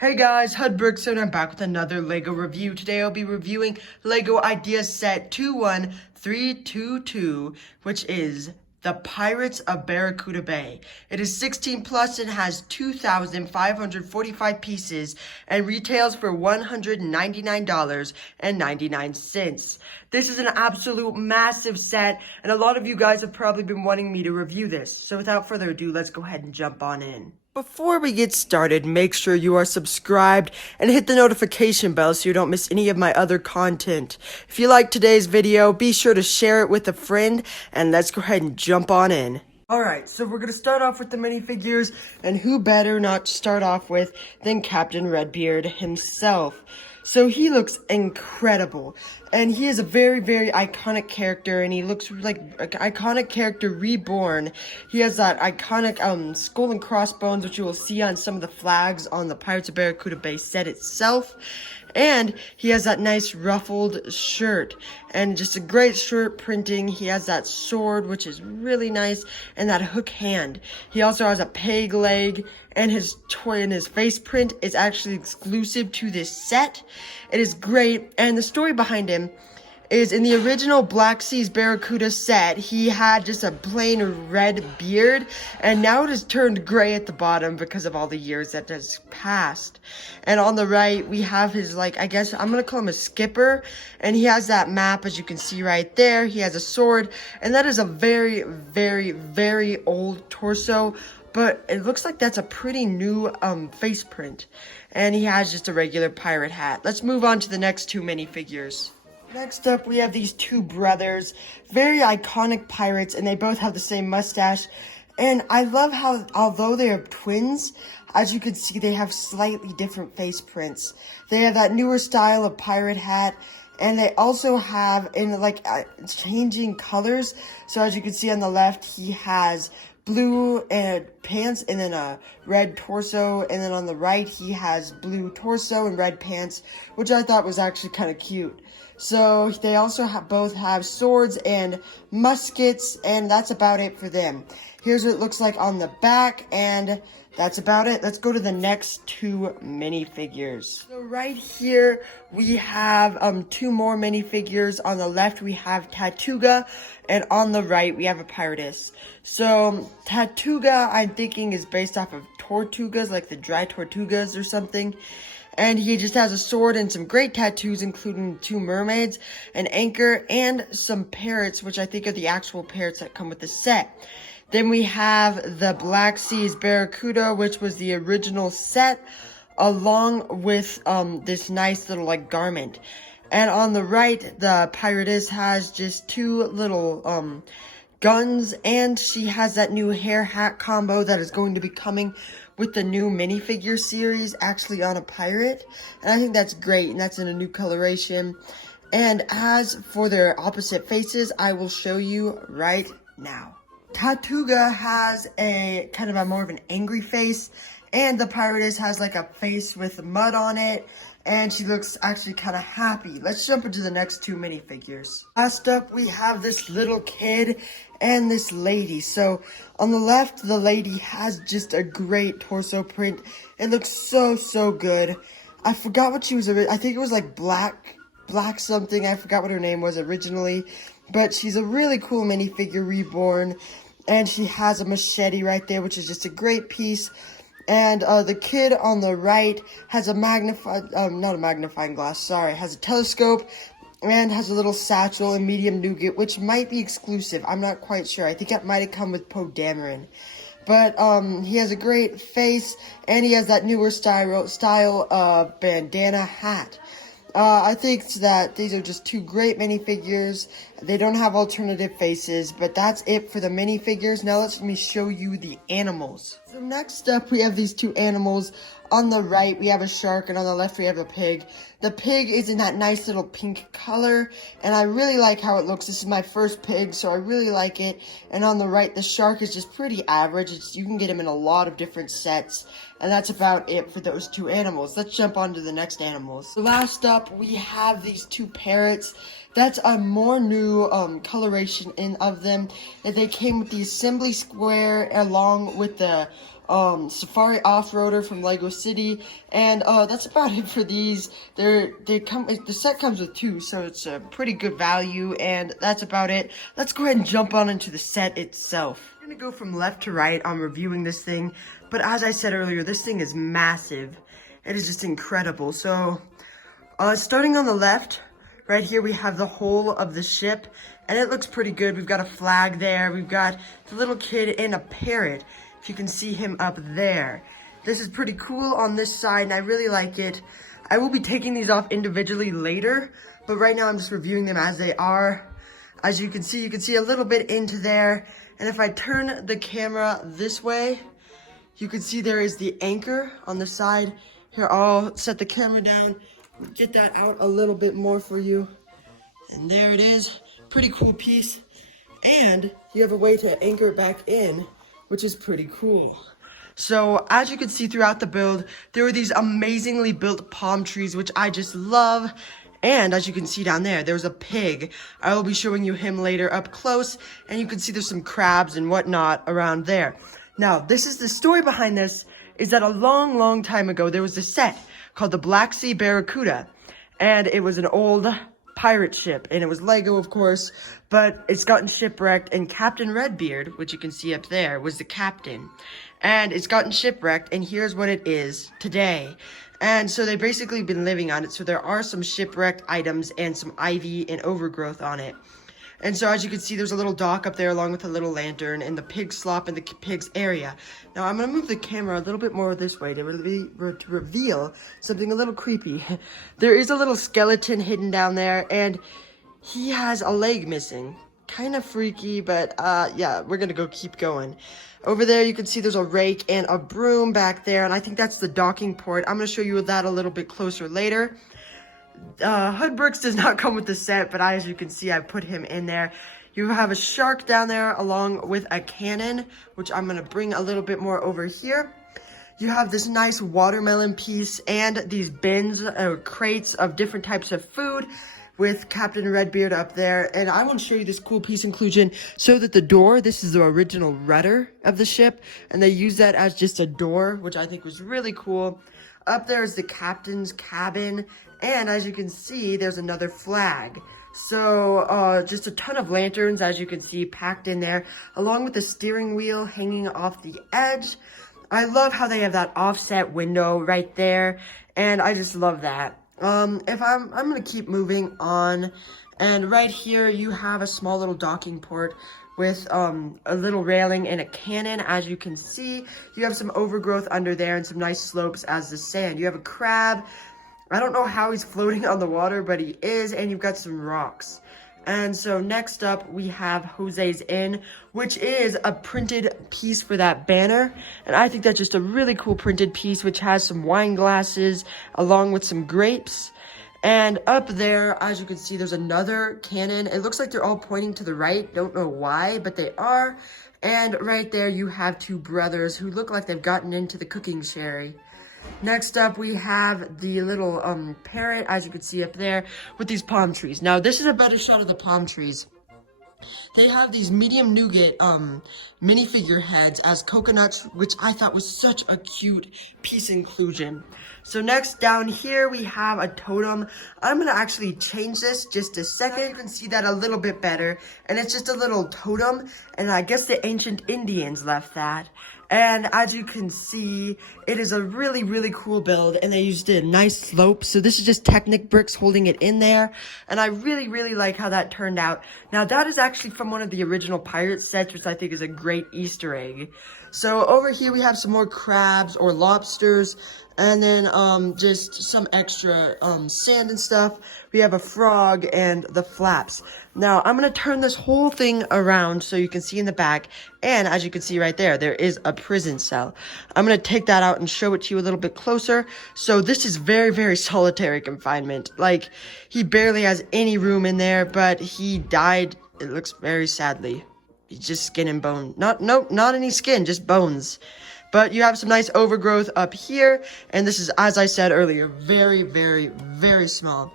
Hey guys, Arrrrgh, and I'm back with another LEGO review. Today I'll be reviewing LEGO Idea Set 21322, which is the Pirates of Barracuda Bay. It is 16 plus and has 2,545 pieces and retails for $199.99. This is an absolute massive set, and a lot of you guys have probably been wanting me to review this. So without further ado, let's go ahead and jump on in. Before we get started, make sure you are subscribed and hit the notification bell so you don't miss any of my other content. If you like today's video, be sure to share it with a friend, and let's go ahead and jump on in. Alright, so we're going to start off with the minifigures, and who better not to start off with than Captain Redbeard himself. So he looks incredible, and he is a very, very iconic character, and he looks like an iconic character reborn. He has that iconic skull and crossbones, which you will see on some of the flags on the Pirates of Barracuda Bay set itself. And he has that nice ruffled shirt, and just a great shirt printing. He has that sword, which is really nice, and that hook hand. He also has a peg leg, and his toy and his face print is actually exclusive to this set. It is great, and the story behind him is in the original Black Seas Barracuda set, he had just a plain red beard, and now it has turned gray at the bottom because of all the years that has passed. And on the right, we have his, I guess, I'm gonna call him a skipper, and he has that map, as you can see right there. He has a sword, and that is a very, very, very old torso, but it looks like that's a pretty new face print. And he has just a regular pirate hat. Let's move on to the next two minifigures. Next up, we have these two brothers, very iconic pirates, and they both have the same mustache. And I love how, although they are twins, as you can see, they have slightly different face prints. They have that newer style of pirate hat, and they also have, changing colors. So as you can see on the left, he has blue and pants and then a red torso, and then on the right he has blue torso and red pants, which I thought was actually kind of cute. So they also both have swords and muskets, and that's about it for them. Here's what it looks like on the back, and that's about it. Let's go to the next two minifigures. So right here we have two more minifigures. On the left we have Tortuga, and on the right we have a piratess. So Tortuga, I'm thinking, is based off of tortugas, like the dry tortugas or something. And he just has a sword and some great tattoos, including two mermaids, an anchor, and some parrots, which I think are the actual parrots that come with the set. Then we have the Black Seas Barracuda, which was the original set, along with this nice little garment. And on the right, the piratess has just two little guns, and she has that new hair hat combo that is going to be coming with the new minifigure series, actually on a pirate. And I think that's great, and that's in a new coloration. And as for their opposite faces, I will show you right now. Tortuga has a kind of a more of an angry face, and the piratess has like a face with mud on it, and she looks actually kind of happy. Let's jump into the next two minifigures. Last up, we have this little kid and this lady. So on the left, the lady has just a great torso print. It looks so, so good. I forgot what she was, I think it was like black something. I forgot what her name was originally, but she's a really cool minifigure reborn, and she has a machete right there, which is just a great piece. And the kid on the right has a not a magnifying glass, sorry, has a telescope and has a little satchel and medium nougat, which might be exclusive. I'm not quite sure. I think it might have come with Poe Dameron. But he has a great face, and he has that newer style bandana hat. I think that these are just two great minifigures. They don't have alternative faces, but that's it for the minifigures. Now let me show you the animals. So next up, we have these two animals. On the right, we have a shark, and on the left, we have a pig. The pig is in that nice little pink color, and I really like how it looks. This is my first pig, so I really like it. And on the right, the shark is just pretty average. You can get him in a lot of different sets, and that's about it for those two animals. Let's jump on to the next animals. So last up, we have these two parrots. That's a more new coloration of them. That they came with the assembly square along with the Safari Off-Roader from Lego City, and that's about it for these. The set comes with 2, so it's a pretty good value, and that's about it. Let's go ahead and jump on into the set itself. I'm gonna go from left to right on reviewing this thing, but as I said earlier, this thing is massive. It is just incredible. So, starting on the left, right here we have the whole of the ship, and it looks pretty good. We've got a flag there, we've got the little kid and a parrot, if you can see him up there. This is pretty cool on this side, and I really like it. I will be taking these off individually later, but right now I'm just reviewing them as they are. As you can see a little bit into there, and if I turn the camera this way, you can see there is the anchor on the side. Here, I'll set the camera down, get that out a little bit more for you. And there it is, pretty cool piece. And you have a way to anchor it back in, which is pretty cool. So as you can see throughout the build, there were these amazingly built palm trees, which I just love. And as you can see down there, there's a pig. I will be showing you him later up close, and you can see there's some crabs and whatnot around there. Now, this is the story behind this, is that a long, long time ago, there was a set called the Black Sea Barracuda, and it was an old pirate ship, and it was Lego, of course, but it's gotten shipwrecked, and Captain Redbeard, which you can see up there, was the captain, and it's gotten shipwrecked, and here's what it is today. And so they've basically been living on it, so there are some shipwrecked items and some ivy and overgrowth on it. And so as you can see, there's a little dock up there along with a little lantern and the pig slop in the pig's area. Now I'm going to move the camera a little bit more this way to reveal something a little creepy. There is a little skeleton hidden down there, and he has a leg missing. Kind of freaky, but yeah, we're going to keep going. Over there, you can see there's a rake and a broom back there, and I think that's the docking port. I'm going to show you that a little bit closer later. Hood Brooks does not come with the set, but as you can see, I put him in there. You have a shark down there along with a cannon, which I'm going to bring a little bit more over here. You have this nice watermelon piece and these bins or crates of different types of food with Captain Redbeard up there. And I want to show you this cool piece inclusion so that the door, this is the original rudder of the ship, and they use that as just a door, which I think was really cool. Up there is the captain's cabin, and as you can see, there's another flag. So, just a ton of lanterns, as you can see, packed in there, along with the steering wheel hanging off the edge. I love how they have that offset window right there, and I just love that. I'm gonna keep moving on, and right here you have a small little docking port with a little railing and a cannon. As you can see, you have some overgrowth under there and some nice slopes as the sand. You have a crab. I don't know how he's floating on the water, but he is, and you've got some rocks. And so next up, we have Jose's Inn, which is a printed piece for that banner. And I think that's just a really cool printed piece, which has some wine glasses along with some grapes. And up there, as you can see, there's another cannon. It looks like they're all pointing to the right. Don't know why, but they are. And right there, you have two brothers who look like they've gotten into the cooking sherry. Next up, we have the little parrot, as you can see up there, with these palm trees. Now, this is a better shot of the palm trees. They have these medium nougat minifigure heads as coconuts, which I thought was such a cute piece inclusion. So next down here we have a totem. I'm going to actually change this just a second. You can see that a little bit better. And it's just a little totem. And I guess the ancient Indians left that. And as you can see, it is a really, really cool build, and they used a nice slope. So this is just Technic bricks holding it in there, and I really, really like how that turned out. Now, that is actually from one of the original pirate sets, which I think is a great Easter egg. So over here, we have some more crabs or lobsters, and then just some extra sand and stuff. We have a frog and the flaps. Now, I'm going to turn this whole thing around so you can see in the back. And as you can see right there, there is a prison cell. I'm going to take that out and show it to you a little bit closer. So this is very, very solitary confinement. Like, he barely has any room in there, but he died, it looks very sadly. He's just skin and bone. Not any skin, just bones. But you have some nice overgrowth up here. And this is, as I said earlier, very, very, very small.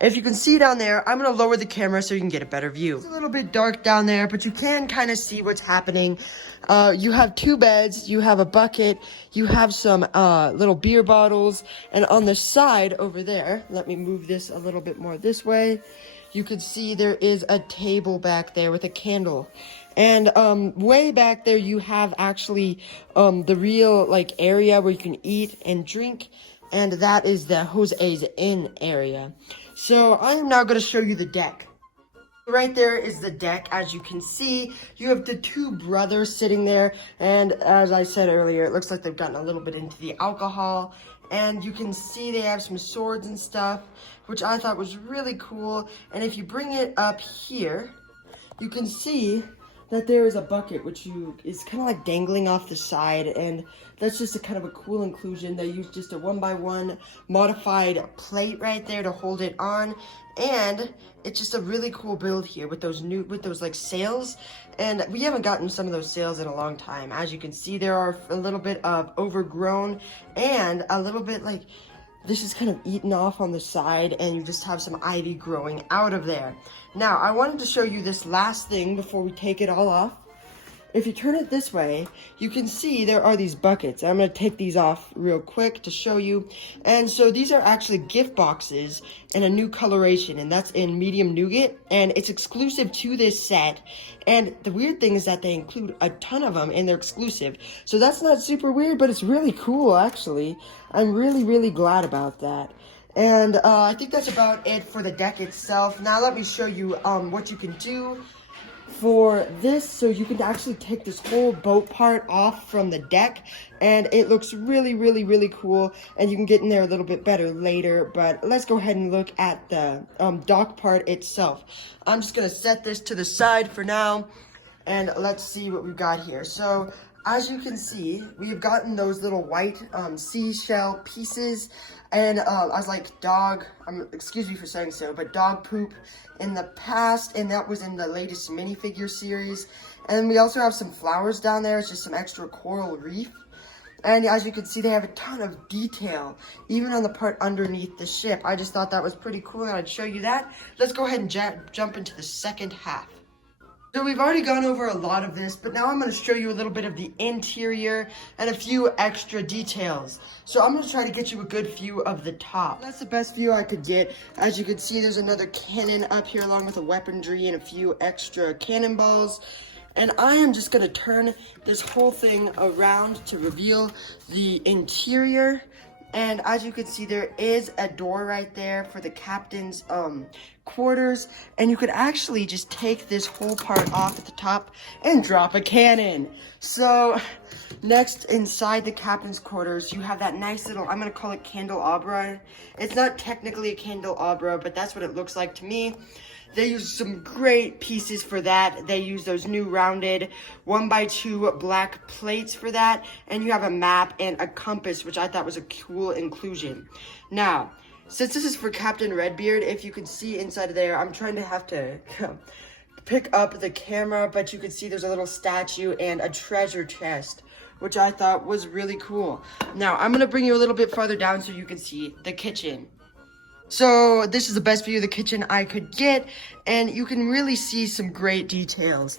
If you can see down there, I'm going to lower the camera so you can get a better view. It's a little bit dark down there, but you can kind of see what's happening. You have 2 beds, you have a bucket, you have some little beer bottles, and on the side over there, let me move this a little bit more this way, you can see there is a table back there with a candle. And way back there you have actually the real like area where you can eat and drink, and that is the Jose's Inn area. So I am now going to show you the deck. Right there is the deck. As you can see, you have the 2 brothers sitting there, and as I said earlier, it looks like they've gotten a little bit into the alcohol, and you can see they have some swords and stuff, which I thought was really cool. And if you bring it up here, you can see that there is a bucket which is kind of like dangling off the side, and that's just a kind of a cool inclusion. They use just a 1x1 modified plate right there to hold it on, and it's just a really cool build here with those like sails, and we haven't gotten some of those sails in a long time. As you can see, there are a little bit of overgrown and a little bit like this is kind of eaten off on the side, and you just have some ivy growing out of there. Now, I wanted to show you this last thing before we take it all off. If you turn it this way, you can see there are these buckets. I'm going to take these off real quick to show you. And so these are actually gift boxes in a new coloration, and that's in medium nougat, and it's exclusive to this set. And the weird thing is that they include a ton of them, and they're exclusive. So that's not super weird, but it's really cool, actually. I'm really, really glad about that. And I think that's about it for the deck itself. Now let me show you what you can do for this. So you can actually take this whole boat part off from the deck, and it looks really, really, really cool, and you can get in there a little bit better later. But let's go ahead and look at the dock part itself. I'm just going to set this to the side for now, and let's see what we've got here. So as you can see, we've gotten those little white seashell pieces, and I was like dog, excuse me for saying so, but dog poop in the past, and that was in the latest minifigure series. And we also have some flowers down there. It's just some extra coral reef. And as you can see, they have a ton of detail, even on the part underneath the ship. I just thought that was pretty cool, and I'd show you that. Let's go ahead and jump into the second half. So we've already gone over a lot of this, but now I'm going to show you a little bit of the interior and a few extra details. So I'm going to try to get you a good view of the top. That's the best view I could get. As you can see, there's another cannon up here along with a weaponry and a few extra cannonballs. And I am just going to turn this whole thing around to reveal the interior. And as you can see, there is a door right there for the captain's quarters, and you could actually just take this whole part off at the top and drop a cannon. So next, inside the captain's quarters, you have that nice little, I'm going to call it candelabra. It's not technically a candelabra, but that's what it looks like to me. They use some great pieces for that. They use those new rounded 1x2 black plates for that. And you have a map and a compass, which I thought was a cool inclusion. Now, since this is for Captain Redbeard, if you can see inside of there, I'm trying to have to pick up the camera, but you can see there's a little statue and a treasure chest, which I thought was really cool. Now, I'm going to bring you a little bit farther down so you can see the kitchen. So this is the best view of the kitchen I could get, and you can really see some great details.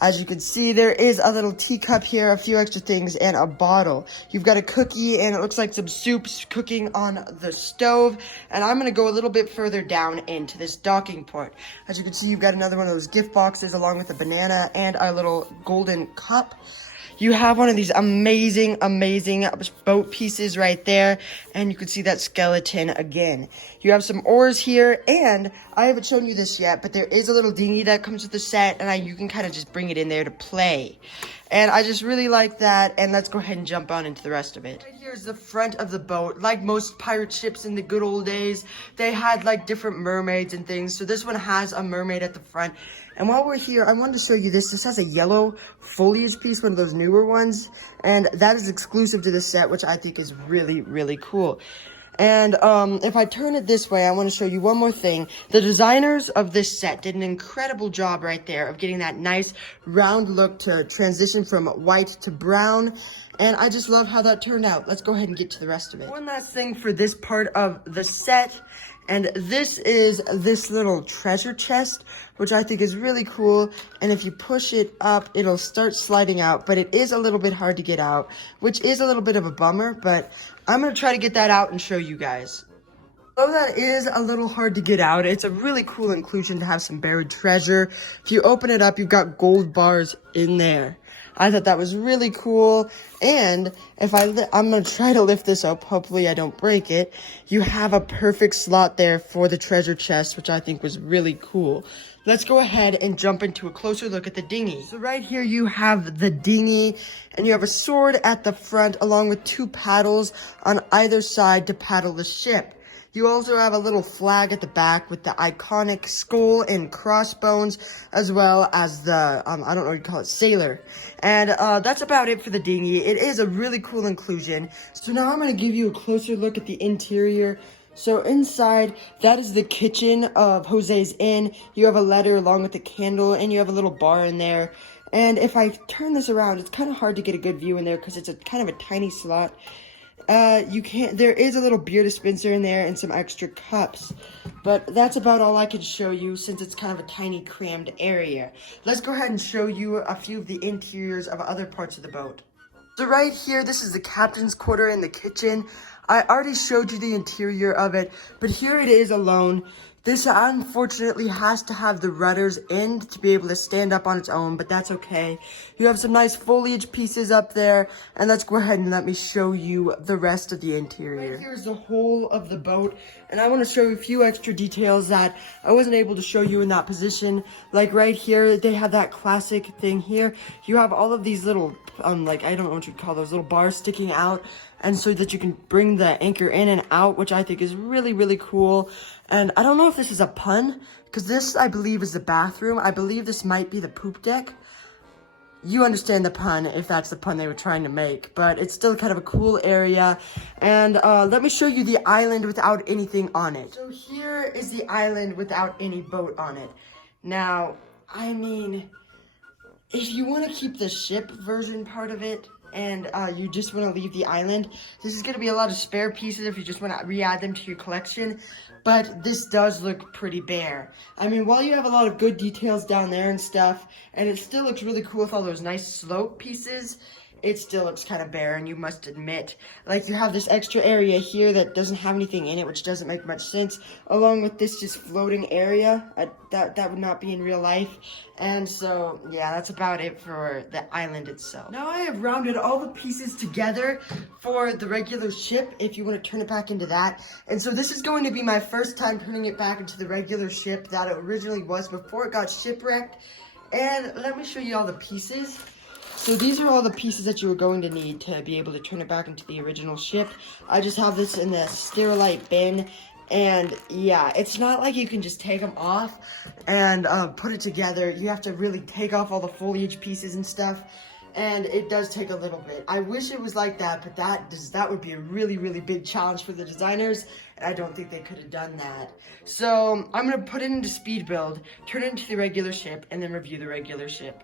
As you can see, there is a little teacup here, a few extra things, and a bottle. You've got a cookie, and it looks like some soup's cooking on the stove. And I'm going to go a little bit further down into this docking port. As you can see, you've got another one of those gift boxes along with a banana and a little golden cup. You have one of these amazing, amazing boat pieces right there, and you can see that skeleton again. You have some oars here, and I haven't shown you this yet, but there is a little dinghy that comes with the set, and you can kind of just bring it in there to play. And I just really like that, and let's go ahead and jump on into the rest of it. Right here is the front of the boat. Like most pirate ships in the good old days, they had like different mermaids and things, so this one has a mermaid at the front. And while we're here, I wanted to show you this. This has a yellow foliage piece, one of those newer ones. And that is exclusive to the set, which I think is really, really cool. And if I turn it this way, I want to show you one more thing. The designers of this set did an incredible job right there of getting that nice round look to transition from white to brown. And I just love how that turned out. Let's go ahead and get to the rest of it. One last thing for this part of the set And this is this little treasure chest, which I think is really cool. And if you push it up, it'll start sliding out, but it is a little bit hard to get out, which is a little bit of a bummer, but I'm going to try to get that out and show you guys. Though that is a little hard to get out, it's a really cool inclusion to have some buried treasure. If you open it up, you've got gold bars in there. I thought that was really cool. And if I'm going to try to lift this up, hopefully I don't break it. You have a perfect slot there for the treasure chest, which I think was really cool. Let's go ahead and jump into a closer look at the dinghy. So right here you have the dinghy, and you have a sword at the front along with 2 paddles on either side to paddle the ship. You also have a little flag at the back with the iconic skull and crossbones, as well as the, I don't know what you call it, sailor. And that's about it for the dinghy. It is a really cool inclusion. So now I'm going to give you a closer look at the interior. So inside, that is the kitchen of Jose's Inn. You have a letter along with the candle, and you have a little bar in there. And if I turn this around, it's kind of hard to get a good view in there because it's a kind of a tiny slot. There is a little beer dispenser in there and some extra cups, but that's about all I can show you since it's kind of a tiny crammed area. Let's go ahead and show you a few of the interiors of other parts of the boat. So right here, this is the captain's quarter in the kitchen. I already showed you the interior of it, but here it is alone. This unfortunately has to have the rudder's end to be able to stand up on its own, but that's okay. You have some nice foliage pieces up there, and let's go ahead and let me show you the rest of the interior. Right here's the whole of the boat, and I want to show you a few extra details that I wasn't able to show you in that position. Like right here, they have that classic thing here. You have all of these little, like, I don't know what you'd call those, little bars sticking out, and so that you can bring the anchor in and out, which I think is really, really cool. And I don't know if this is a pun, because this, I believe, is the bathroom. I believe this might be the poop deck. You understand the pun, if that's the pun they were trying to make. But it's still kind of a cool area. And let me show you the island without anything on it. So here is the island without any boat on it. Now, I mean, if you want to keep the ship version part of it, and you just want to leave the island, this is going to be a lot of spare pieces if you just want to re-add them to your collection, but this does look pretty bare. I mean, while you have a lot of good details down there and stuff, and it still looks really cool with all those nice slope pieces, it still looks kind of bare, and you must admit. Like, you have this extra area here that doesn't have anything in it, which doesn't make much sense, along with this just floating area. That would not be in real life. And so, yeah, that's about it for the island itself. Now I have rounded all the pieces together for the regular ship, if you want to turn it back into that. And so this is going to be my first time turning it back into the regular ship that it originally was before it got shipwrecked. And let me show you all the pieces. So these are all the pieces that you are going to need to be able to turn it back into the original ship. I just have this in the Sterilite bin. And yeah, it's not like you can just take them off and put it together. You have to really take off all the foliage pieces and stuff. And it does take a little bit. I wish it was like that, but that would be a really, really big challenge for the designers. And I don't think they could have done that. So I'm going to put it into speed build, turn it into the regular ship, and then review the regular ship.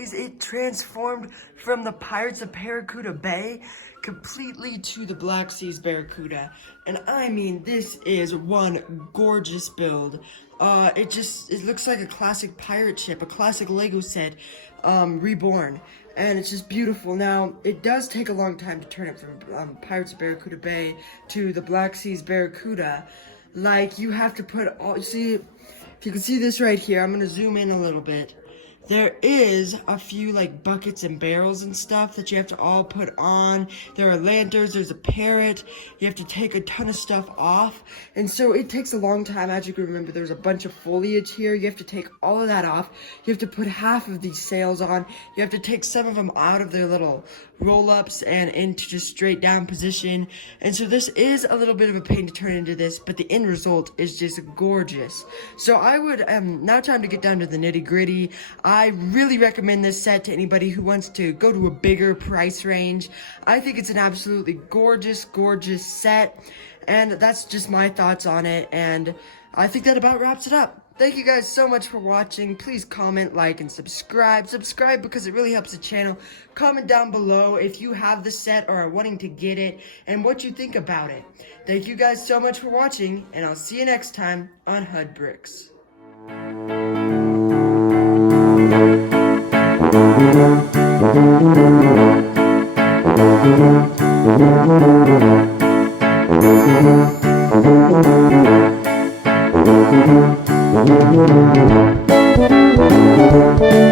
is it transformed from the Pirates of Barracuda Bay completely to the Black Sea's Barracuda. And I mean, this is one gorgeous build. It looks like a classic pirate ship, a classic Lego set, reborn. And it's just beautiful. Now, it does take a long time to turn it from Pirates of Barracuda Bay to the Black Sea's Barracuda. Like, you have to put all, see, if you can see this right here, I'm gonna zoom in a little bit. There is a few like buckets and barrels and stuff that you have to all put on. There are lanterns, there's a parrot. You have to take a ton of stuff off. And so it takes a long time. As you can remember, there's a bunch of foliage here. You have to take all of that off. You have to put half of these sails on. You have to take some of them out of their little roll-ups and into just straight down position. And so this is a little bit of a pain to turn into this, but the end result is just gorgeous. So I would, now time to get down to the nitty-gritty. I really recommend this set to anybody who wants to go to a bigger price range. I think it's an absolutely gorgeous, gorgeous set. And that's just my thoughts on it. And I think that about wraps it up. Thank you guys so much for watching. Please comment, like, and subscribe. Subscribe because it really helps the channel. Comment down below if you have the set or are wanting to get it and what you think about it. Thank you guys so much for watching, and I'll see you next time on Arrrrgh. Thank you.